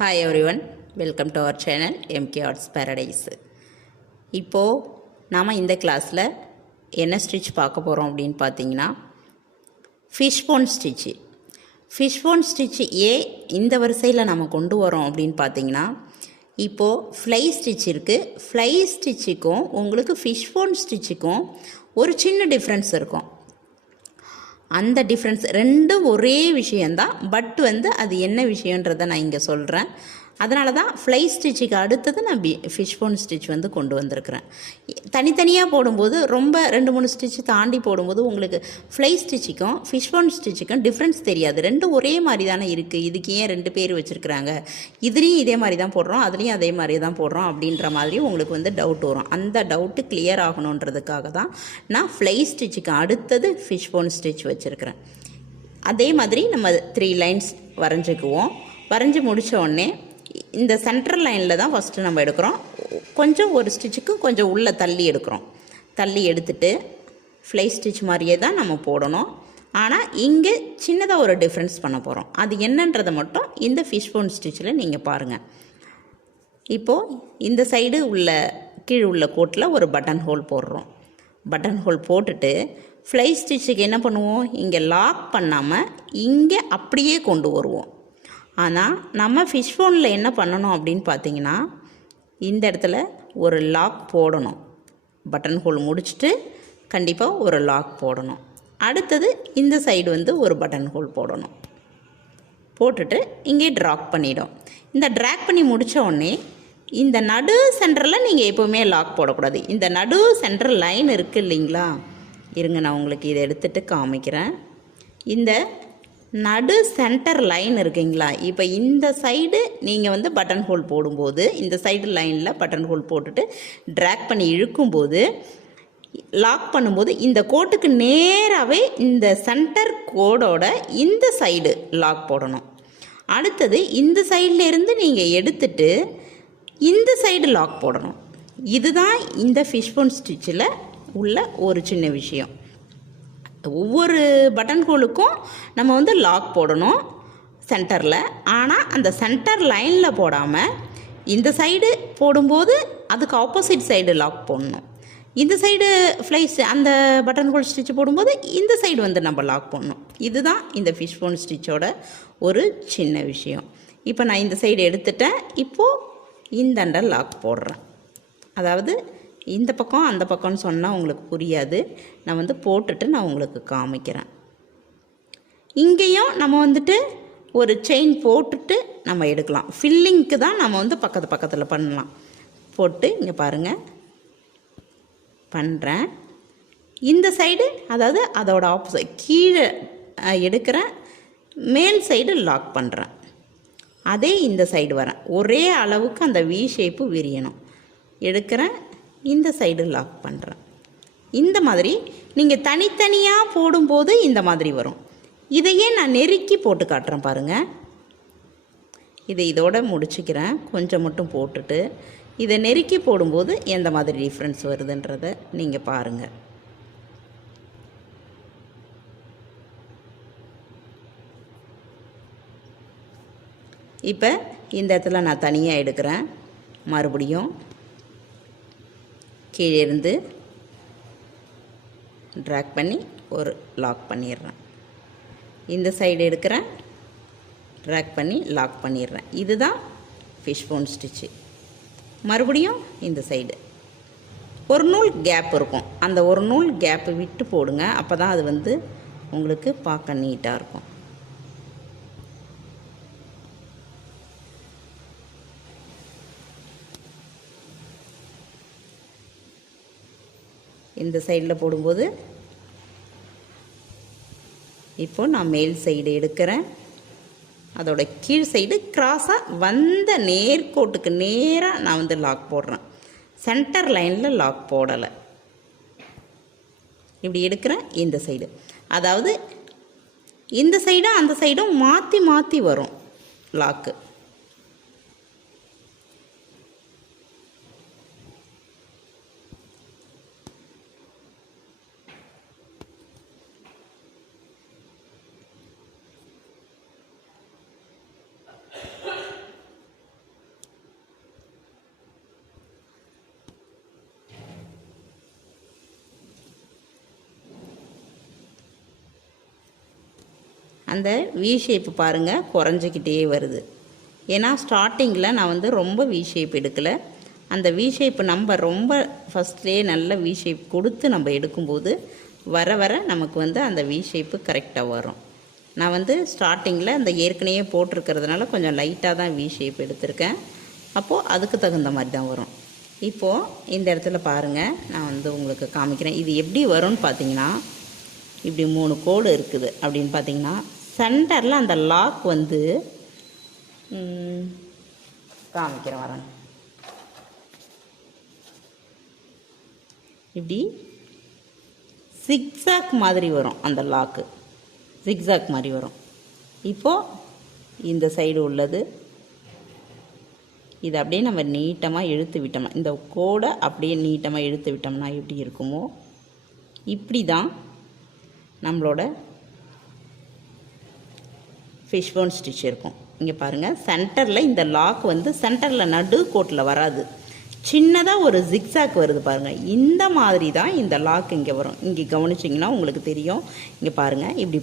Hi everyone, welcome to our channel MK Arts Paradise. இப்போது நாம் இந்த கிளாஸில் என்ன ஸ்டிச் பார்க்க போகிறோம் அப்படின்னு பார்த்தீங்கன்னா ஃபிஷ்போன் ஸ்டிச்சு. ஃபிஷ்போன் ஸ்டிச்சு இந்த வரிசையில் நம்ம கொண்டு வரோம் அப்படின்னு பார்த்தீங்கன்னா இப்போது ஃப்ளை ஸ்டிச் இருக்குது. ஃப்ளை ஸ்டிச்சுக்கும் உங்களுக்கு ஃபிஷ்போன் ஸ்டிச்சுக்கும் ஒரு சின்ன டிஃப்ரென்ஸ் இருக்கும். அந்த டிஃப்ரென்ஸ் ரெண்டும் ஒரே விஷயந்தான். பட் அது என்ன விஷயன்றதை நான் இங்கே சொல்கிறேன். அதனால தான் ஃப்ளை ஸ்டிச்சுக்கு அடுத்தது நான் ஃபிஷ்போன் ஸ்டிச் கொண்டு வந்திருக்கிறேன். தனித்தனியாக போடும்போது ரொம்ப 2-3 ஸ்டிச்சு தாண்டி போடும்போது உங்களுக்கு ஃப்ளை ஸ்டிச்சுக்கும் ஃபிஷ்போன் ஸ்டிச்சுக்கும் டிஃப்ரென்ஸ் தெரியாது. ரெண்டும் ஒரே மாதிரி தானே இருக்குது, இதுக்கு ஏன் 2 பேர் வச்சுருக்குறாங்க, இதுலேயும் இதே மாதிரி தான் போடுறோம், அதுலேயும் அதே மாதிரி தான் போடுறோம் அப்படின்ற மாதிரி உங்களுக்கு டவுட் வரும். அந்த டவுட்டு கிளியர் ஆகணுன்றதுக்காக தான் நான் ஃப்ளை ஸ்டிச்சுக்கு அடுத்தது ஃபிஷ்போன் ஸ்டிச் வச்சுருக்கிறேன். அதே மாதிரி நம்ம 3 லைன்ஸ் வரைஞ்சிக்குவோம். வரைஞ்சி முடித்த உடனே இந்த சென்ட்ரல் லைனில் தான் ஃபஸ்ட்டு நம்ம எடுக்கிறோம். கொஞ்சம் ஒரு ஸ்டிச்சுக்கு கொஞ்சம் உள்ளே தள்ளி எடுக்கிறோம். தள்ளி எடுத்துட்டு ஃப்ளை ஸ்டிச் மாதிரியே தான் நம்ம போடணும். ஆனால் இங்கே சின்னதாக ஒரு டிஃப்ரென்ஸ் பண்ண போகிறோம். அது என்னன்றதை மட்டும் இந்த ஃபிஷ்போன் ஸ்டிச்சில் நீங்கள் பாருங்கள். இப்போது இந்த சைடு உள்ள கீழ் உள்ள கோட்டில் ஒரு பட்டன் ஹோல் போடுறோம். பட்டன் ஹோல் போட்டுட்டு ஃப்ளை ஸ்டிச்சுக்கு என்ன பண்ணுவோம், இங்கே லாக் பண்ணாமல் இங்கே அப்படியே கொண்டு வருவோம். ஆனால் நம்ம ஃபிஷ்போனில் என்ன பண்ணணும் அப்படின்னு பார்த்தீங்கன்னா இந்த இடத்துல ஒரு லாக் போடணும். பட்டன் ஹோல் முடிச்சுட்டு கண்டிப்பாக ஒரு லாக் போடணும். அடுத்தது இந்த சைடு ஒரு பட்டன் ஹோல் போடணும். போட்டுட்டு இங்கே ட்ராக் பண்ணிடும். இந்த ட்ராக் பண்ணி முடித்த உடனே இந்த நடு சென்டரில் நீங்கள் எப்போவுமே லாக் போடக்கூடாது. இந்த நடு சென்டர் லைன் இருக்குது இல்லைங்களா, இருங்க நான் உங்களுக்கு இதை எடுத்துகிட்டு காமிக்கிறேன். இந்த நடு சென்டர் லைன் இருக்குங்களா, இப்போ இந்த சைடு நீங்கள் பட்டன் ஹோல் போடும்போது இந்த சைடு லைனில் பட்டன் ஹோல் போட்டுட்டு ட்ராக் பண்ணி இழுக்கும்போது லாக் பண்ணும்போது இந்த கோட்டுக்கு நேராகவே இந்த சென்டர் கோடோட இந்த சைடு லாக் போடணும். அடுத்தது இந்த சைட்லேருந்து நீங்கள் எடுத்துட்டு இந்த சைடு லாக் போடணும். இதுதான் இந்த ஃபிஷ்போன் ஸ்டிச்சில் உள்ள ஒரு சின்ன விஷயம். ஒவ்வொரு பட்டன் ஹோலுக்கும் நம்ம லாக் போடணும் சென்டரில். ஆனால் அந்த சென்டர் லைனில் போடாமல் இந்த சைடு போடும்போது அதுக்கு ஆப்போசிட் சைடு லாக் போடணும். இந்த சைடு ஃப்ளைஸ் அந்த பட்டன் ஹோல் ஸ்டிச் போடும்போது இந்த சைடு நம்ம லாக் பண்ணணும். இதுதான் இந்த ஃபிஷ்போன் ஸ்டிச்சோட ஒரு சின்ன விஷயம். இப்போ நான் இந்த சைடு எடுத்துட்டேன். இப்போது இந்த அண்டை லாக் போடுறேன். அதாவது இந்த பக்கம் அந்த பக்கம்னு சொன்னால் உங்களுக்கு புரியாது. நான் போட்டுட்டு நான் உங்களுக்கு காமிக்கிறேன். இங்கேயும் நம்ம ஒரு செயின் போட்டுட்டு நம்ம எடுக்கலாம். ஃபில்லிங்க்கு தான் நம்ம பக்கத்தில் பண்ணலாம். போட்டு இங்கே பாருங்கள் பண்ணுறேன். இந்த சைடு அதாவது அதோட ஆப்போசிட் கீழே எடுக்கிறேன், மேல் சைடு லாக் பண்ணுறேன். அதே இந்த சைடு வரேன். ஒரே அளவுக்கு அந்த வி ஷேப்பு விரியணும். எடுக்கிறேன், இந்த சைடு லாக் பண்ணுறேன். இந்த மாதிரி நீங்கள் தனித்தனியாக போடும்போது இந்த மாதிரி வரும். இதையே நான் நெருக்கி போட்டு காட்டுறேன் பாருங்கள். இதை இதோட முடிச்சுக்கிறேன். கொஞ்சம் மட்டும் போட்டுட்டு இதை நெருக்கி போடும்போது எந்த மாதிரி டிஃப்ரென்ஸ் வருதுன்றதை நீங்கள் பாருங்கள். இப்போ இந்த இடத்துல நான் தனியாக எடுக்கிறேன். மறுபடியும் கீழே இருந்து ட்ராக் பண்ணி ஒரு லாக் பண்ணிடுறேன். இந்த சைடு எடுக்கிறேன், ட்ராக் பண்ணி லாக் பண்ணிடுறேன். இதுதான் ஃபிஷ்போன் ஸ்டிச்சு. மறுபடியும் இந்த சைடு ஒரு நூல் கேப் இருக்கும். அந்த ஒரு நூல் கேப்பு விட்டு போடுங்க. அப்போ தான் அது உங்களுக்கு பார்க்க நீட்டாக இருக்கும். இந்த சைடில் போடும்போது இப்போது நான் மேல் சைடு எடுக்கிறேன். அதோட கீழ் சைடு கிராஸாக வந்த நேர்கோட்டுக்கு நேராக நான் லாக் போடுறேன். சென்டர் லைனில் லாக் போடலை. இப்படி எடுக்கிறேன். இந்த சைடு அதாவது இந்த சைடும் அந்த சைடும் மாற்றி மாற்றி வரும் லாக்கு. அந்த வி ஷேப் பாருங்கள் குறைஞ்சிக்கிட்டே வருது. ஏன்னா ஸ்டார்டிங்கில் நான் வந்து ரொம்ப வி ஷேப் எடுக்கலை. அந்த வி ஷேப் நம்ம ரொம்ப ஃபஸ்ட்லேயே நல்ல வி ஷேப் கொடுத்து நம்ம எடுக்கும்போது வர வர நமக்கு வந்து அந்த வி ஷேப்பு கரெக்டாக வரும். நான் வந்து ஸ்டார்டிங்கில் அந்த ஏற்கனவே போட்டிருக்கிறதுனால கொஞ்சம் லைட்டாக தான் வி ஷேப் எடுத்திருக்கேன். அப்போது அதுக்கு தகுந்த மாதிரி தான் வரும். இப்போது இந்த இடத்துல பாருங்கள், நான் வந்து உங்களுக்கு காமிக்கிறேன். இது எப்படி வரும்னு பார்த்தீங்கன்னா, இப்படி 3 கோடு இருக்குது அப்படின்னு பார்த்தீங்கன்னா, சென்டரில் அந்த லாக் வந்து காமிக்கிறேன் வரேன். இப்படி சிக்ஸாக் மாதிரி வரும். அந்த லாக்கு சிக்ஸாக் மாதிரி வரும். இப்போது இந்த சைடு உள்ளது இது அப்படியே நம்ம நீட்டமாக இழுத்து விட்டோம்னா, இந்த கோடை அப்படியே நீட்டமாக இழுத்து விட்டோம்னா எப்படி இருக்குமோ இப்படி தான் நம்மளோட ஃபிஷ்போன் ஸ்டிச் இருக்கும். இங்கே பாருங்கள், சென்டரில் இந்த லாக் வந்து சென்டரில் நடு கோட்டில் வராது, சின்னதாக ஒரு ஜிக்ஸாக் வருது பாருங்கள். இந்த மாதிரி தான் இந்த லாக் இங்கே வரும். இங்கே கவனிச்சிங்கன்னா உங்களுக்கு தெரியும். இங்கே பாருங்கள், இப்படி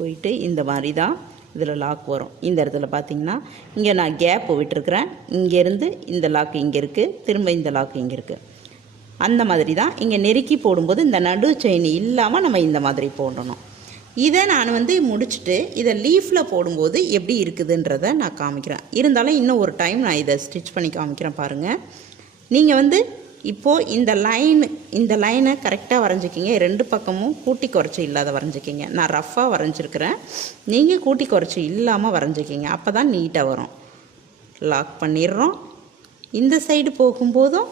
போயிட்டு இந்த மாதிரி தான் இதில் லாக் வரும். இந்த இடத்துல பார்த்தீங்கன்னா இங்கே நான் கேப்பு விட்டுருக்குறேன். இங்கேருந்து இந்த லாக் இங்கே இருக்குது, திரும்ப இந்த லாக் இங்கே இருக்குது. அந்த மாதிரி தான் இங்கே நெருக்கி போடும்போது இந்த நடு செயின் இல்லாமல் நம்ம இந்த மாதிரி போடணும். இதை நான் வந்து முடிச்சுட்டு இதை லீஃபில் போடும்போது எப்படி இருக்குதுன்றதை நான் காமிக்கிறேன். இருந்தாலும் இன்னும் ஒரு டைம் நான் இதை ஸ்டிச் பண்ணி காமிக்கிறேன் பாருங்கள். நீங்கள் வந்து இப்போது இந்த லைனை கரெக்டாக வரைஞ்சிக்கிங்க. 2 பக்கமும் கூட்டி குறைச்சி இல்லாத வரைஞ்சிக்கிங்க. நான் ரஃப்பாக வரைஞ்சிருக்கிறேன், நீங்கள் கூட்டி குறைச்சி இல்லாமல் வரைஞ்சிக்கிங்க. அப்போ தான் நீட்டாக வரும். லாக் பண்ணிடுறோம். இந்த சைடு போகும்போதும்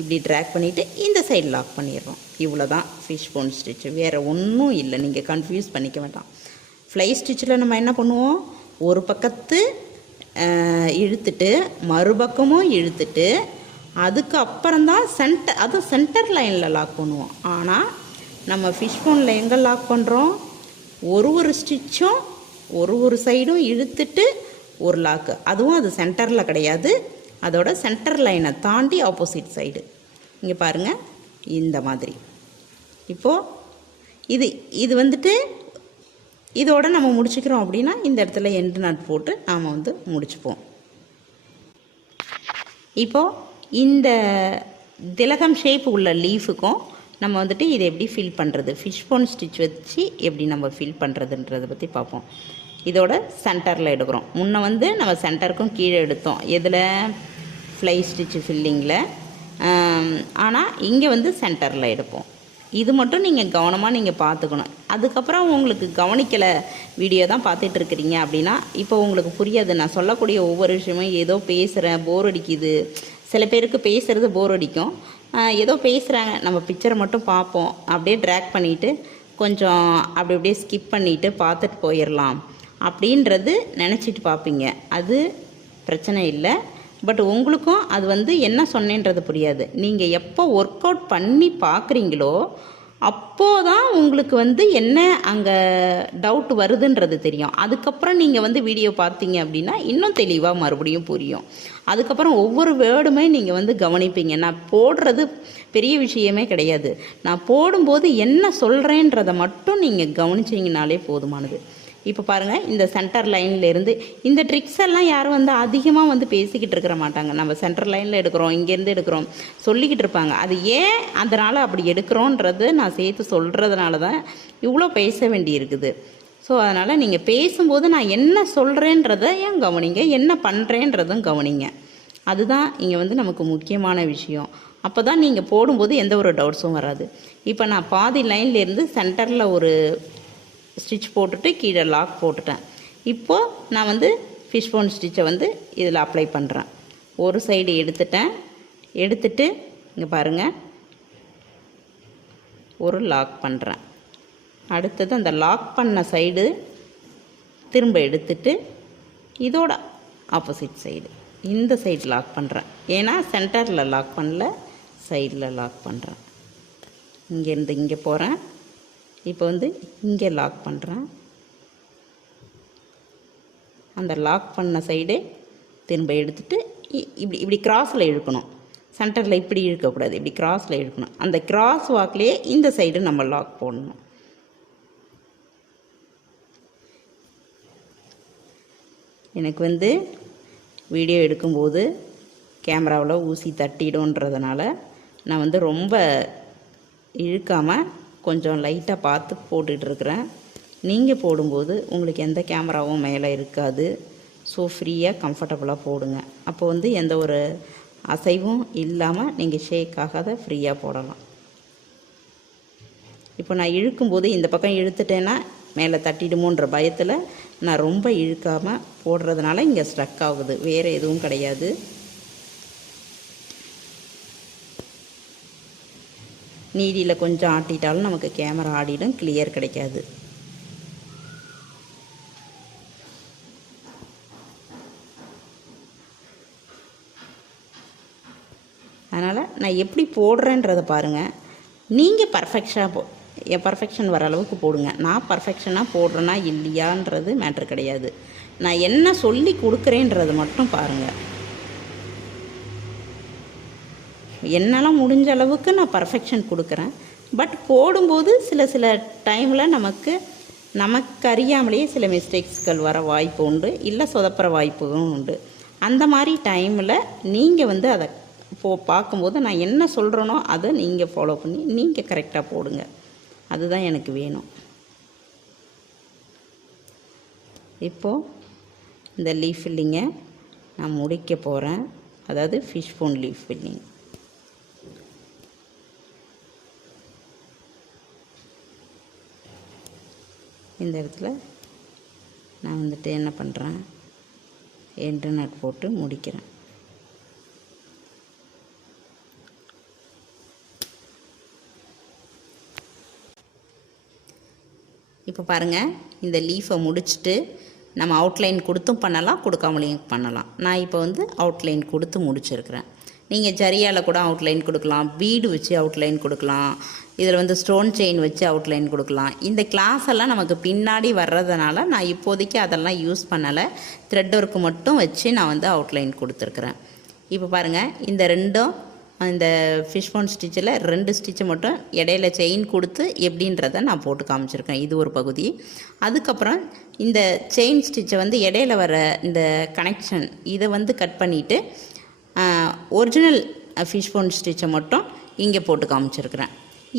இப்படி ட்ராக் பண்ணிவிட்டு இந்த சைடு லாக் பண்ணிடுறோம். இவ்வளோ தான் ஃபிஷ்போன் ஸ்டிச்சு, வேறு ஒன்றும் இல்லை. நீங்கள் கன்ஃபியூஸ் பண்ணிக்க வேண்டாம். ஃப்ளை ஸ்டிச்சில் நம்ம என்ன பண்ணுவோம், ஒரு பக்கத்து இழுத்துட்டு மறுபக்கமும் இழுத்துட்டு அதுக்கப்புறம்தான் சென்டர் லைனில் லாக் பண்ணுவோம். ஆனால் நம்ம ஃபிஷ்போனில் எங்கே லாக் பண்ணுறோம், ஒரு ஸ்டிச்சும் ஒரு சைடும் இழுத்துட்டு ஒரு லாக்கு. அதுவும் அது சென்டரில் கிடையாது, அதோட சென்டர் லைனை தாண்டி ஆப்போசிட் சைடு. இங்கே பாருங்கள், இந்த மாதிரி. இப்போது இது வந்துட்டு இதோட நம்ம முடிச்சுக்கிறோம் அப்படின்னா இந்த இடத்துல எண்டு நாட் போட்டு நாம் வந்து முடிச்சுப்போம். இப்போது இந்த திலகம் ஷேப் உள்ள லீஃபுக்கும் நம்ம வந்துட்டு இதை எப்படி ஃபில் பண்ணுறது, ஃபிஷ்போன் ஸ்டிச் வச்சு எப்படி நம்ம ஃபில் பண்ணுறதுன்றதை பற்றி பார்ப்போம். இதோட சென்டரில் எடுக்கிறோம். முன்ன வந்து நம்ம சென்டருக்கும் கீழே எடுத்தோம், எதில், ஃப்ளை ஸ்டிச்சு ஃபில்லிங்கில். ஆனால் இங்கே வந்து சென்டரில் எடுப்போம். இது மட்டும் நீங்கள் கவனமாக நீங்கள் பார்த்துக்கணும். அதுக்கப்புறம் உங்களுக்கு கவனிக்கலை, வீடியோ தான் பார்த்துட்ருக்கிறீங்க அப்படின்னா இப்போ உங்களுக்கு புரியாது. நான் சொல்லக்கூடிய ஒவ்வொரு விஷயமும் ஏதோ பேசுகிறேன், போர் அடிக்குது. சில பேருக்கு பேசுகிறது போர் அடிக்கும். ஏதோ பேசுகிறாங்க, நம்ம பிக்சரை மட்டும் பார்ப்போம், அப்படியே ட்ராக் பண்ணிவிட்டு கொஞ்சம் அப்படியே ஸ்கிப் பண்ணிவிட்டு பார்த்துட்டு போயிடலாம் அப்படின்றது நினச்சிட்டு பார்ப்பீங்க. அது பிரச்சனை இல்லை. பட் உங்களுக்கும் அது வந்து என்ன சொன்னேன்றது புரியாது. நீங்கள் எப்போ ஒர்க் அவுட் பண்ணி பார்க்குறீங்களோ அப்போது தான் உங்களுக்கு வந்து என்ன அங்கே டவுட் வருதுன்றது தெரியும். அதுக்கப்புறம் நீங்கள் வந்து வீடியோ பார்த்தீங்க அப்படின்னா இன்னும் தெளிவாக மறுபடியும் புரியும். அதுக்கப்புறம் ஒவ்வொரு வேர்டுமே நீங்கள் வந்து கவனிப்பீங்க. நான் போடுறது பெரிய விஷயமே கிடையாது. நான் போடும்போது என்ன சொல்கிறேன்றதை மட்டும் நீங்கள் கவனிச்சிங்கனாலே போதுமானது. இப்போ பாருங்கள், இந்த சென்டர் லைன்லேருந்து இந்த ட்ரிக்ஸ் எல்லாம் யாரும் வந்து அதிகமாக வந்து பேசிக்கிட்டு இருக்கிற மாட்டாங்க. நம்ம சென்டர் லைனில் எடுக்கிறோம், இங்கேருந்து எடுக்கிறோம் சொல்லிக்கிட்டு இருப்பாங்க. அது ஏன் அதனால் அப்படி எடுக்கிறோன்றது நான் சேர்த்து சொல்கிறதுனால தான் இவ்வளோ பேச வேண்டி இருக்குது. ஸோ அதனால் நீங்கள் பேசும்போது நான் என்ன சொல்கிறேன்றதை ஏன் கவனிங்க, என்ன பண்ணுறேன்றதும் கவனிங்க. அதுதான் இங்கே வந்து நமக்கு முக்கியமான விஷயம். அப்போ தான் நீங்கள் போடும்போது எந்த ஒரு டவுட்ஸும் வராது. இப்போ நான் பாதி லைன்லேருந்து சென்டரில் ஒரு ஸ்டிச் போட்டுட்டு கீழே லாக் போட்டுட்டேன். இப்போது நான் வந்து ஃபிஷ்போன் ஸ்டிச்சை வந்து இதில் அப்ளை பண்ணுறேன். ஒரு சைடு எடுத்துட்டு இங்கே பாருங்கள், ஒரு லாக் பண்ணுறேன். அடுத்தது அந்த லாக் பண்ண சைடு திரும்ப எடுத்துட்டு இதோட ஆப்போசிட் சைடு இந்த சைடு லாக் பண்ணுறேன். ஏன்னா சென்டரில் லாக் பண்ணல, சைடில் லாக் பண்ணுறேன். இங்கேருந்து இங்கே போகிறேன். இப்போ வந்து இங்கே லாக் பண்ணுறேன். அந்த லாக் பண்ண சைடே திரும்ப எடுத்துகிட்டு இப்படி கிராஸில் இழுக்கணும். சென்டரில் இப்படி இழுக்கக்கூடாது, இப்படி கிராஸில் இழுக்கணும். அந்த கிராஸ் வாக்லேயே இந்த சைடு நம்ம லாக் போடணும். எனக்கு வந்து வீடியோ எடுக்கும்போது கேமராவில் ஊசி தட்டிடும்ன்றதுனால நான் வந்து ரொம்ப இழுக்காமல் கொஞ்சம் லைட்டாக பார்த்து போட்டுட்ருக்குறேன். நீங்கள் போடும்போது உங்களுக்கு எந்த கேமராவும் மேலே இருக்காது. ஸோ ஃப்ரீயாக கம்ஃபர்டபுளாக போடுங்க. அப்போ வந்து எந்த ஒரு அசைவும் இல்லாமல் நீங்கள் ஷேக் ஆகாத ஃப்ரீயாக போடலாம். இப்போ நான் இழுக்கும்போது இந்த பக்கம் இழுத்துட்டேன்னா மேலே தட்டிடுமோன்ற பயத்தில் நான் ரொம்ப இழுக்காமல் போடுறதுனால இங்கே ஸ்ட்ரக் ஆகுது, வேறு எதுவும் கிடையாது. நீடியில் கொஞ்சம் ஆட்டிட்டாலும் நமக்கு கேமரா ஆடிடும், கிளியர் கிடைக்காது. அதனால் நான் எப்படி போடுறேன்றதை பாருங்கள். நீங்கள் பர்ஃபெக்ஷன் வர அளவுக்கு போடுங்க. நான் பர்ஃபெக்ஷனாக போடுறேன்னா இல்லையான்றது மேட்ரு கிடையாது. நான் என்ன சொல்லி கொடுக்குறேன்றது மட்டும் பாருங்கள். என்னால் முடிஞ்ச அளவுக்கு நான் பர்ஃபெக்ஷன் கொடுக்குறேன். பட் போடும்போது சில டைமில் நமக்கு அறியாமலேயே சில மிஸ்டேக்ஸ்கள் வர வாய்ப்பு உண்டு, இல்லை சொதப்புற வாய்ப்புகளும் உண்டு. அந்த மாதிரி டைமில் நீங்கள் வந்து அதை பார்க்கும்போது நான் என்ன சொல்கிறேனோ அதை நீங்கள் ஃபாலோ பண்ணி நீங்கள் கரெக்டாக போடுங்க. அதுதான் எனக்கு வேணும். இப்போது இந்த லீஃப் ஃபில்லிங்கை நான் முடிக்க போகிறேன். அதாவது ஃபிஷ்போன் லீஃப் ஃபில்லிங். இந்த இடத்துல நான் வந்துட்டு என்ன பண்ணுறேன், எண்டு நட் போட்டு முடிக்கிறேன். இப்போ பாருங்கள், இந்த லீஃபை முடிச்சுட்டு நம்ம அவுட்லைன் கொடுத்தும் பண்ணலாம், கொடுக்காமலையும் பண்ணலாம். நான் இப்போ வந்து அவுட்லைன் கொடுத்து முடிச்சிருக்கிறேன். நீங்கள் ஜரியால் கூட அவுட்லைன் கொடுக்கலாம், பீடு வச்சு அவுட்லைன் கொடுக்கலாம், இதில் வந்து ஸ்டோன் செயின் வச்சு அவுட்லைன் கொடுக்கலாம். இந்த கிளாஸ் எல்லாம் நமக்கு பின்னாடி வர்றதுனால நான் இப்போதைக்கு அதெல்லாம் யூஸ் பண்ணலை. த்ரெட் ஒர்க்கு மட்டும் வச்சு நான் வந்து அவுட்லைன் கொடுத்துருக்குறேன். இப்போ பாருங்கள், இந்த ஃபிஷ்போன் ஸ்டிச்சில் 2 ஸ்டிச்சு மட்டும் இடையில செயின் கொடுத்து எப்படின்றத நான் போட்டு காமிச்சிருக்கேன். இது ஒரு பகுதி. அதுக்கப்புறம் இந்த செயின் ஸ்டிச்சை வந்து இடையில வர இந்த கனெக்ஷன் இதை வந்து கட் பண்ணிவிட்டு ஒரிஜினல் ஃபிஷ்போன் ஸ்டிச்சை மட்டும் இங்கே போட்டு காமிச்சிருக்கிறேன்.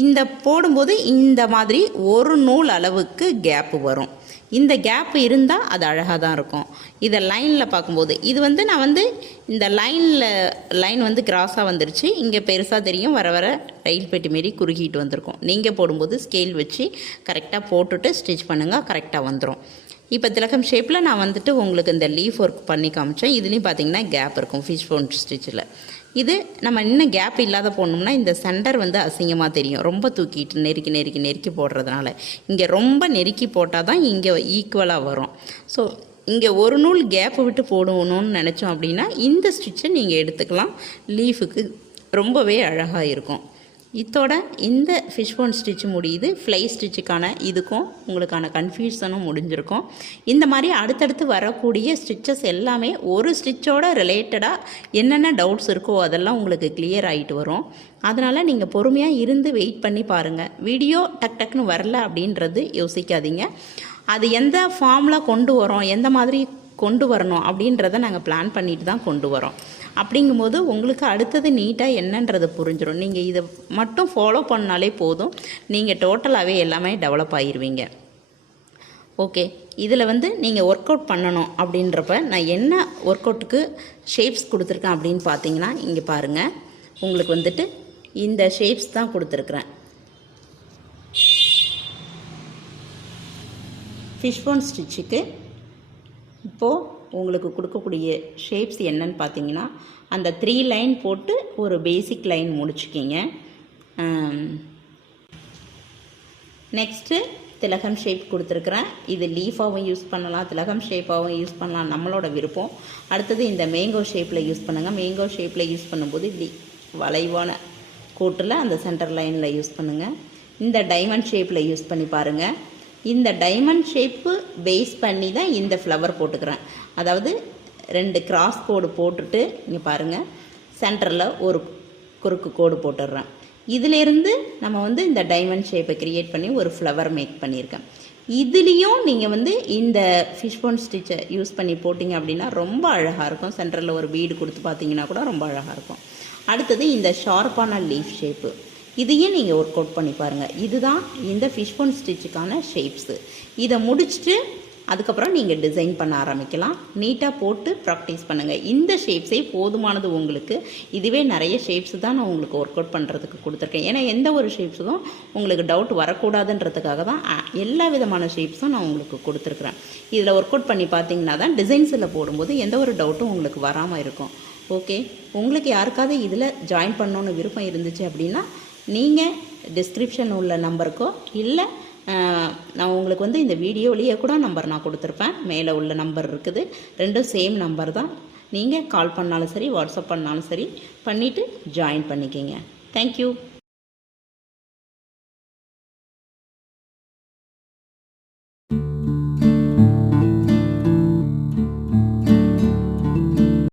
இந்த போடும்போது இந்த மாதிரி ஒரு நூல் அளவுக்கு கேப்பு வரும். இந்த கேப்பு இருந்தால் அது அழகாக தான் இருக்கும். இதை லைனில் பார்க்கும்போது இது வந்து நான் வந்து இந்த லைன் வந்து கிராஸாக வந்துருச்சு. இங்கே பெருசாக தெரியும், வர வர ரயில் பெட்டி மாரி குறுகிட்டு வந்திருக்கும். நீங்கள் போடும்போது ஸ்கேல் வச்சு கரெக்டாக போட்டுட்டு ஸ்டிச் பண்ணுங்கள், கரெக்டாக வந்துடும். இப்போ திலகம் ஷேப்பில் நான் வந்துட்டு உங்களுக்கு இந்த லீஃப் ஒர்க் பண்ணி காமிச்சேன். இதுலேயும் பார்த்திங்கன்னா கேப் இருக்கும் ஃபிஷ்போன் ஸ்டிச்சில். இது நம்ம இன்னும் கேப் இல்லாத போடணும்னா இந்த சென்டர் வந்து அசிங்கமாக தெரியும், ரொம்ப தூக்கிட்டு நெருக்கி போடுறதுனால. இங்கே ரொம்ப நெருக்கி போட்டால் தான் இங்கே ஈக்குவலாக வரும். ஸோ இங்கே ஒரு நூல் கேப்பு விட்டு போடணும்னு நினச்சோம் அப்படின்னா இந்த ஸ்டிச்சை நீங்கள் எடுத்துக்கலாம். லீஃபுக்கு ரொம்பவே அழகாக இருக்கும். இதோட இந்த ஃபிஷ்போன் ஸ்டிச் முடியுது. ஃப்ளை ஸ்டிச்சுக்கான இதுக்கும் உங்களுக்கான கன்ஃபியூஷனும் முடிஞ்சிருக்கும். இந்த மாதிரி அடுத்தடுத்து வரக்கூடிய ஸ்டிச்சஸ் எல்லாமே ஒரு ஸ்டிச்சோட ரிலேட்டடாக என்னென்ன டவுட்ஸ் இருக்கோ அதெல்லாம் உங்களுக்கு கிளியர் ஆகிட்டு வரும். அதனால் நீங்கள் பொறுமையாக இருந்து வெயிட் பண்ணி பாருங்கள். வீடியோ டக்குன்னு வரல அப்படின்றது யோசிக்காதீங்க. அது எந்த ஃபார்மில் கொண்டு வரோம், எந்த மாதிரி கொண்டு வரணும் அப்படின்றத நாங்கள் பிளான் பண்ணிட்டு தான் கொண்டு வரோம். அப்படிங்கும்போது உங்களுக்கு அடுத்தது நீட்டாக என்னன்றது புரிஞ்சிடும். நீங்கள் இதை மட்டும் ஃபாலோ பண்ணாலே போதும், நீங்கள் டோட்டலாகவே எல்லாமே டெவலப் ஆகிடுவீங்க. ஓகே, இதில் வந்து நீங்கள் ஒர்க் அவுட் பண்ணணும் அப்படின்றப்ப நான் என்ன ஒர்க் அவுட்டுக்கு ஷேப்ஸ் கொடுத்துருக்கேன் அப்படின்னு பார்த்தீங்கன்னா, இங்கே பாருங்கள், உங்களுக்கு வந்துட்டு இந்த ஷேப்ஸ் தான் கொடுத்துருக்குறேன். ஃபிஷ்போன் ஸ்டிச்சுக்கு இப்போது உங்களுக்கு கொடுக்கக்கூடிய ஷேப்ஸ் என்னன்னு பார்த்தீங்கன்னா, அந்த 3 லைன் போட்டு ஒரு பேசிக் லைன் முடிச்சுக்கிங்க. நெக்ஸ்ட்டு திலகம் ஷேப் கொடுத்துருக்குறேன். இது லீஃபாகவும் யூஸ் பண்ணலாம், திலகம் ஷேப்பாகவும் யூஸ் பண்ணலாம், நம்மளோட விருப்பம். அடுத்தது இந்த மேங்கோ ஷேப்பில் யூஸ் பண்ணுங்கள். மேங்கோ ஷேப்பில் யூஸ் பண்ணும்போது இப்படி வளைவான கோட்டில் அந்த சென்டர் லைனில் யூஸ் பண்ணுங்கள். இந்த டைமண்ட் ஷேப்பில் யூஸ் பண்ணி பாருங்கள். இந்த டைமண்ட் ஷேப்பு பேஸ் பண்ணி தான் இந்த ஃப்ளவர் போட்டுக்கிறேன். அதாவது 2 கிராஸ் கோடு போட்டுட்டு இங்கே பாருங்கள், சென்டரில் ஒரு குறுக்கு கோடு போட்டுடுறேன். இதிலேருந்து நம்ம வந்து இந்த டைமண்ட் ஷேப்பை க்ரியேட் பண்ணி ஒரு ஃப்ளவர் மேக் பண்ணியிருக்கேன். இதுலேயும் நீங்கள் வந்து இந்த ஃபிஷ்போன் ஸ்டிச்சை யூஸ் பண்ணி போட்டிங்க அப்படின்னா ரொம்ப அழகாக இருக்கும். சென்டரில் ஒரு பீடு கொடுத்து பார்த்தீங்கன்னா கூட ரொம்ப அழகாக இருக்கும். அடுத்தது இந்த ஷார்ப்பான லீஃப் ஷேப்பு, இதையும் நீங்கள் ஒர்க் அவுட் பண்ணி பாருங்கள். இதுதான் இந்த ஃபிஷ்போன் ஸ்டிச்சுக்கான ஷேப்ஸு. இதை முடிச்சுட்டு அதுக்கப்புறம் நீங்கள் டிசைன் பண்ண ஆரம்பிக்கலாம். நீட்டாக போட்டு ப்ராக்டிஸ் பண்ணுங்கள். இந்த ஷேப்ஸே போதுமானது உங்களுக்கு. இதுவே நிறைய ஷேப்ஸ் தான் நான் உங்களுக்கு ஒர்க் அவுட் பண்ணுறதுக்கு கொடுத்துருக்கேன். ஏன்னா எந்த ஒரு ஷேப்ஸும் உங்களுக்கு டவுட் வரக்கூடாதுன்றதுக்காக தான் எல்லா விதமான ஷேப்ஸும் நான் உங்களுக்கு கொடுத்துருக்குறேன். இதில் ஒர்க் அவுட் பண்ணி பார்த்தீங்கன்னா தான் டிசைன்ஸில் போடும்போது எந்த ஒரு டவுட்டும் உங்களுக்கு வராமல் இருக்கும். ஓகே, உங்களுக்கு யாருக்காவது இதில் ஜாயின் பண்ணணுன்னு விருப்பம் இருந்துச்சு அப்படின்னா நீங்கள் டிஸ்கிரிப்ஷன் உள்ள நம்பருக்கோ இல்லை நான் உங்களுக்கு வந்து இந்த வீடியோலேயே கூட நம்பர் நான் கொடுத்துருப்பேன். மேலே உள்ள நம்பர் இருக்குது. ரெண்டும் சேம் நம்பர் தான். நீங்கள் கால் பண்ணாலும் சரி, வாட்ஸ்அப் பண்ணாலும் சரி பண்ணிவிட்டு ஜாயின் பண்ணிக்கிங்க. தேங்க்யூ.